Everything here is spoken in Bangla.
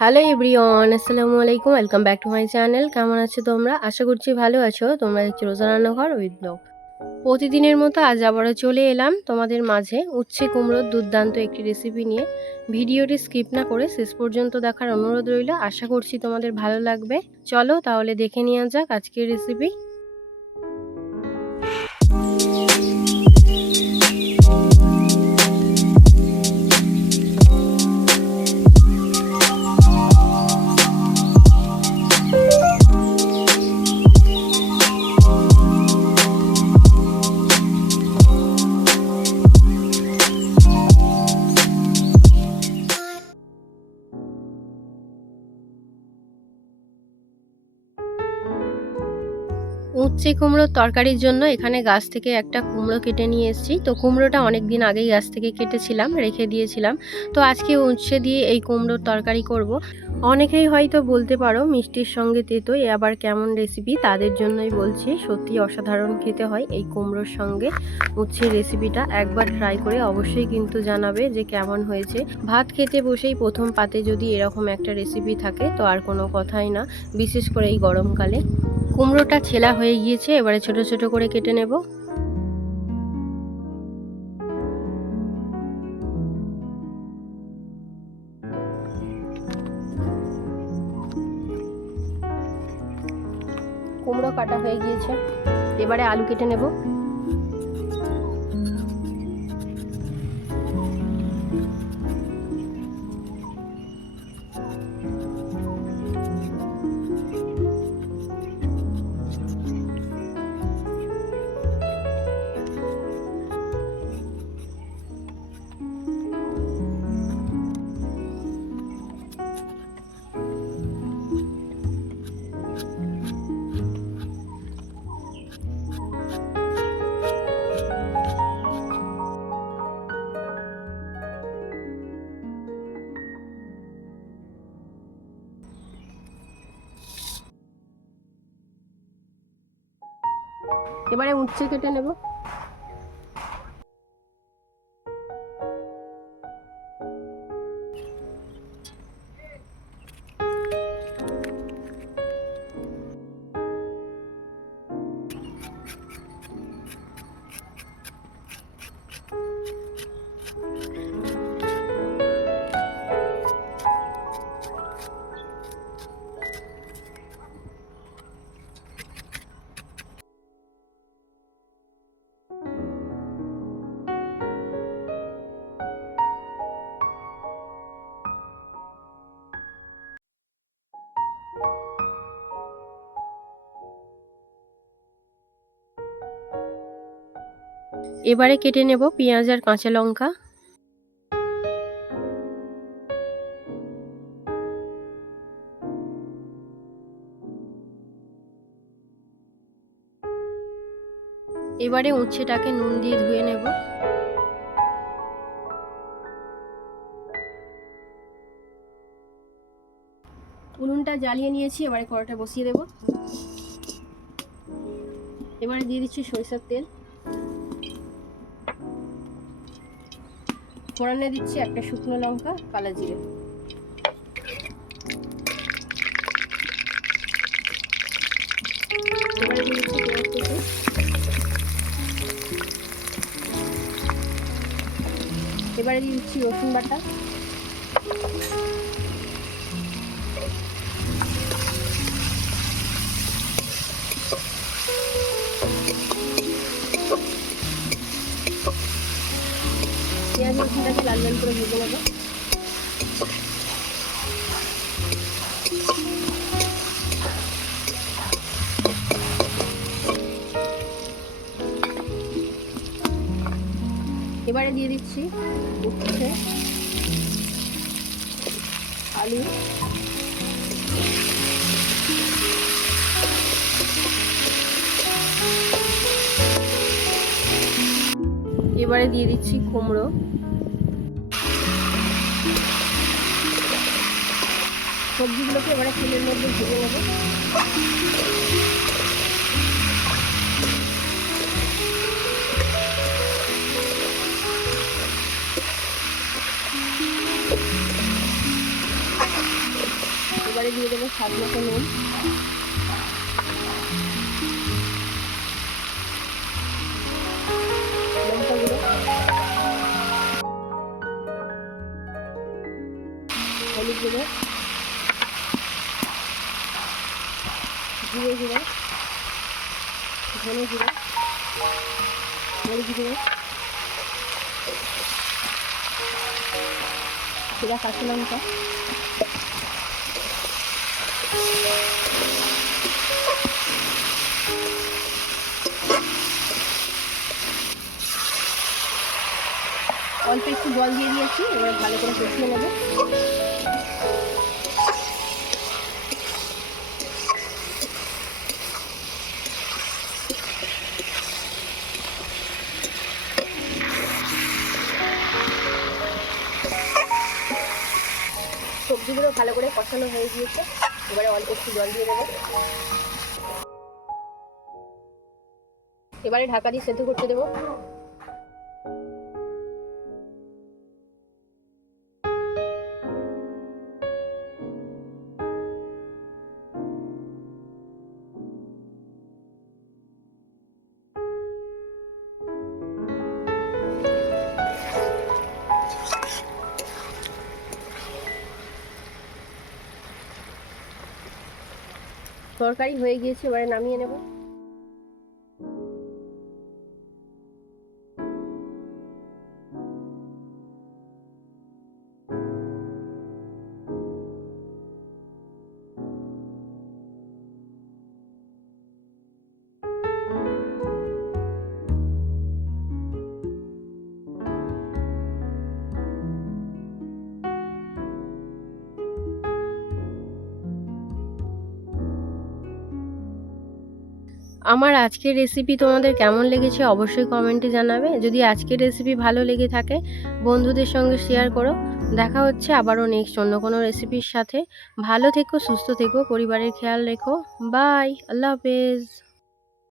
হ্যালো এভরিওয়ান, আসসালামু আলাইকুম। Welcome back to my channel. কেমন আছো তোমরা? আশা করছি ভালো আছো। তোমরা দেখছো রোজা রান্নাঘর উইথ ব্লগ। প্রতিদিনের মতো আজ আবারও চলে এলাম তোমাদের মাঝে উচ্ছে কুমড়োর দুর্দান্ত একটি রেসিপি নিয়ে। ভিডিওটি স্কিপ না করে শেষ পর্যন্ত দেখার অনুরোধ রইল। আশা করছি তোমাদের ভালো লাগবে। চলো তাহলে দেখে নেওয়া যাক আজকের রেসিপি। উচ্ছে কুমড়োর তরকারির জন্য এখানে গাছ থেকে একটা কুমড়ো কেটে নিয়ে এসেছি। তো কুমড়োটা অনেক দিন আগেই গাছ থেকে কেটেছিলাম, রেখে দিয়েছিলাম। তো আজকে উচ্ছে দিয়ে এই কুমড়োর তরকারি করব। অনেকেই হয়তো বলতে পারো মিষ্টির সঙ্গে তেতো এ আবার কেমন রেসিপি, তাদের জন্যই বলছি। সত্যি অসাধারণ খেতে হয় এই কুমড়োর সঙ্গে উচ্ছের রেসিপিটা। একবার ট্রাই করে অবশ্যই কিন্তু জানাবে যে কেমন হয়েছে। ভাত খেতে বসেই প্রথম পাতে যদি এরকম একটা রেসিপি থাকে তো আর কোনো কথাই না, বিশেষ করে এই গরমকালে। কুমড়োটা ছেলা হয়ে গিয়েছে, এবারে ছোট ছোট করে কেটে নেব। কুমড়ো কাটা হয়ে গিয়েছে, এবারে আলু কেটে নেব। এবারে উচ্ছে কেটে নেব। এবারে কেটে নেব পেঁয়াজ আর কাঁচা লঙ্কা। এবারে উচ্ছেটাকে নুন দিয়ে ধুয়ে নেব। উনুনটা জ্বালিয়ে নিয়েছি, এবারে কড়াটা বসিয়ে দেব। এবারে দিয়ে দিচ্ছি সরিষার তেল। ফোড়নে দিচ্ছি একটা শুকনো লঙ্কা, কালো জিরে। এবারে দিয়ে দিচ্ছি পেঁয়াজ কুচি। এবারে দিয়ে দিচ্ছি রসুন বাটা। পেঁয়াজ রসুনটাকে লাল লাল করে ভেজে নেব। এবারে দিয়ে দিচ্ছি উচ্ছে, আলু, এবারে দিয়ে দিচ্ছি কুমড়ো। সবজিগুলোকে এবারে তেলের মধ্যে ভেজে নেব। এবারে দিয়ে দেবো স্বাদ মতো নুন, লঙ্কা গুঁড়ো, হলুদ গুঁড়ো, জিরে গুঁড়ো, ধনে গুঁড়ো, মরিচ গুঁড়ো, জিরা, কাঁচা লঙ্কা, অল্প একটু জল দিয়ে দিয়েছি। এবার ভালো করে কষিয়ে নেব। সবজিগুলো ভালো করে কষানো হয়ে গিয়েছে, এবারে অল্প একটু জল দিয়ে দেবো। এবারে ঢাকা দিয়ে সেদ্ধ করতে দেবো। তরকারি হয়ে গিয়েছে, এবারে নামিয়ে নেব। আমার আজকের রেসিপি তোমাদের কেমন লেগেছে অবশ্যই কমেন্টে জানাবে। যদি আজকের রেসিপি ভালো লেগে থাকে বন্ধুদের সঙ্গে শেয়ার করো। দেখা হচ্ছে আবারও নেক্সট অন্য কোনো রেসিপির সাথে। ভালো থেকো, সুস্থ থেকো, পরিবারের খেয়াল রেখো। বাই, আল্লাহ হাফেজ।